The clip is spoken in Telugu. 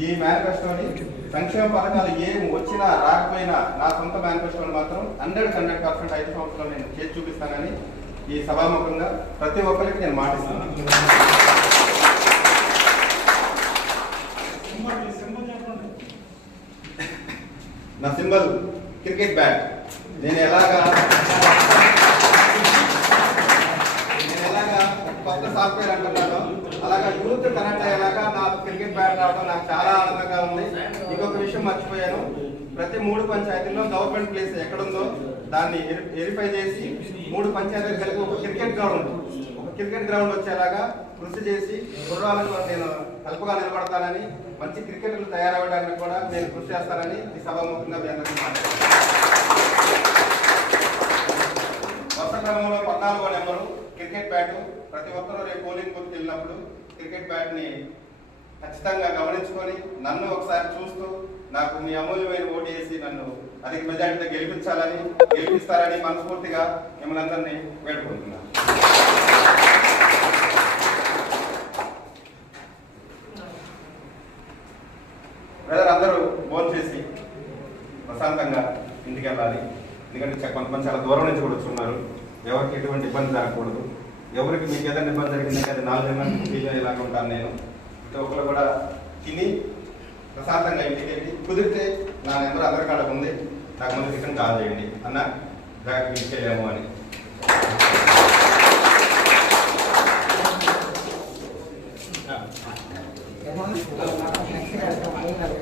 ఈ మేనిఫెస్టోని సంక్షేమ పథకాలు ఏం వచ్చినా రాకపోయినా నా సొంత మేనిఫెస్టోని మాత్రం 100% 5 సంవత్సరాలు నేను చేసి చూపిస్తానని ఈ సభాముఖంగా ప్రతి ఒక్కరికి నేను మాటిస్తున్నాను. నా సింబల్ క్రికెట్ బ్యాట్. నేను ఎలాగా కొత్త సాఫ్ట్వేర్ అంటున్నాను అలాగా యూత్ కనెక్ట్ అయ్యేలాగా నాకు క్రికెట్ బ్యాట్ రావడం నాకు చాలా ఆనందంగా ఉంది. ఇంకొక విషయం మర్చిపోయాను, ప్రతి 3 పంచాయతీల్లో గవర్నమెంట్ ప్లేస్ ఎక్కడుందో దాన్ని వెరిఫై చేసి 3 పంచాయతీలు కలిపి ఒక క్రికెట్ గ్రౌండ్ వచ్చేలాగా కృషి చేసి కుర్రాళ్ళకు నేను కల్పగా నిలబడతానని, మంచి క్రికెటర్లు తయారవ్వడానికి కూడా నేను కృషి చేస్తానని ఈ సభాముఖంగా మీ అందరికీ వరుస క్రమంలో 14వ నెంబరు క్రికెట్ బ్యాట్. ప్రతి ఒక్కరూ రేపు పోలింగ్ బూత్కి వెళ్ళినప్పుడు క్రికెట్ బ్యాట్ని ఖచ్చితంగా గమనించుకొని నన్ను ఒకసారి చూస్తూ నాకు మీ అమూల్యమైన ఓటు వేసి నన్ను అధిక మెజార్టీతో గెలిపిస్తారని మనస్ఫూర్తిగా మిమ్మల్ని అందరినీ వేడుకుంటున్నాను. బ్రదర్ అందరూ భోజనం చేసి ప్రశాంతంగా ఇంటికి వెళ్ళాలి. ఎందుకంటే కొంతమంది చాలా దూరం నుంచి కూడా వచ్చున్నారు. ఎవరికి ఎటువంటి ఇబ్బంది జరగకూడదు. ఎవరికి మీకు ఏదైనా ఇబ్బంది జరిగిందంటే అది 4 జన్మలకు ఫీల్ అయ్యేలాగా ఉంటాను నేను. ప్రతి ఒక్కరు కూడా తిని ప్రశాంతంగా ఇంటికి వెళ్ళి కుదిరితే నా నెంబర్ అందరి కాడ ఉంది, నాకు ముందు రిటర్న్ కాల్ చేయండి అన్న బ్యాగ్ తీసుకెళ్ళాము అని.